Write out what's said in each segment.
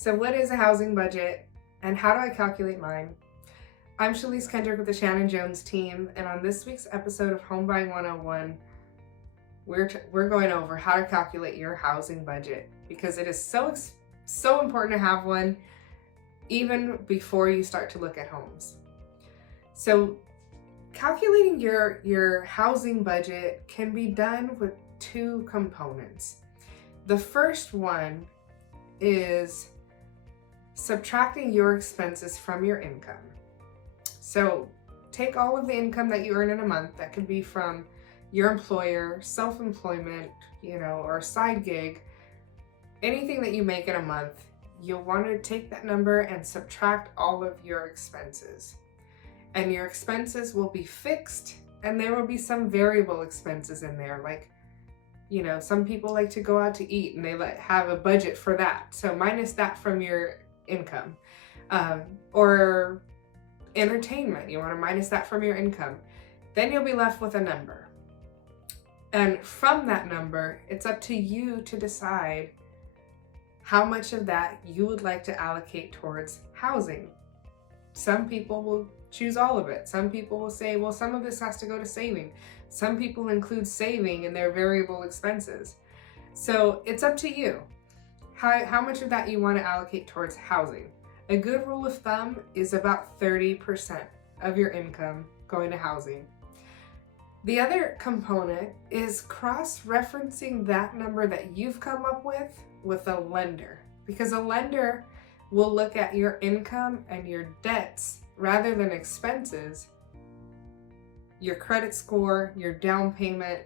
So what is a housing budget and how do I calculate mine? I'm Shalyse with the Shannon Jones Team, and on this week's episode of Homebuying 101, we're going over how to calculate your housing budget, because it is so important to have one even before you start to look at homes. So calculating your housing budget can be done with two components. The first one is subtracting your expenses from your income. So take all of the income that you earn in a month. That could be from your employer, self-employment, or a side gig. Anything that you make in a month, you'll want to take that number and subtract all of your expenses. And your expenses will be fixed, and there will be some variable expenses in there. Like, some people like to go out to eat and they have a budget for that. So minus that from your income. Or entertainment, you want to minus that from your income. Then you'll be left with a number. And from that number, it's up to you to decide how much of that you would like to allocate towards housing. Some people will choose all of it. Some people will say, well, some of this has to go to saving. Some people include saving in their variable expenses. So it's up to you how much of that you want to allocate towards housing. A good rule of thumb is about 30% of your income going to housing. The other component is cross-referencing that number that you've come up with a lender, because a lender will look at your income and your debts rather than expenses, your credit score, your down payment,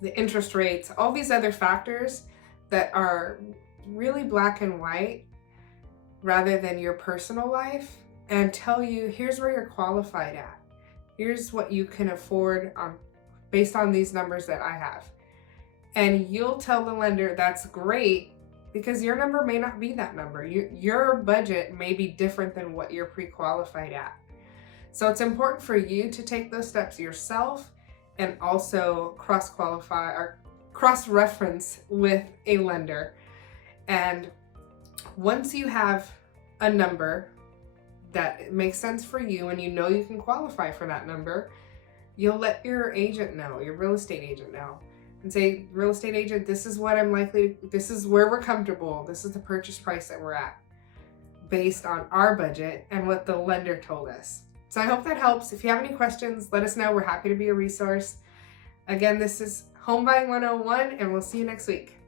the interest rates, all these other factors that are really black and white rather than your personal life, and tell you, here's where you're qualified at. Here's what you can afford based on these numbers that I have. And you'll tell the lender that's great, because your number may not be that number. Your budget may be different than what you're pre-qualified at. So it's important for you to take those steps yourself and also cross-qualify or cross-reference with a lender. And once you have a number that makes sense for you and you can qualify for that number, you'll let your agent know, your real estate agent know, and say, real estate agent, this is what this is where we're comfortable. This is the purchase price that we're at based on our budget and what the lender told us. So I hope that helps. If you have any questions, let us know. We're happy to be a resource. Again, this is Homebuying 101, and we'll see you next week.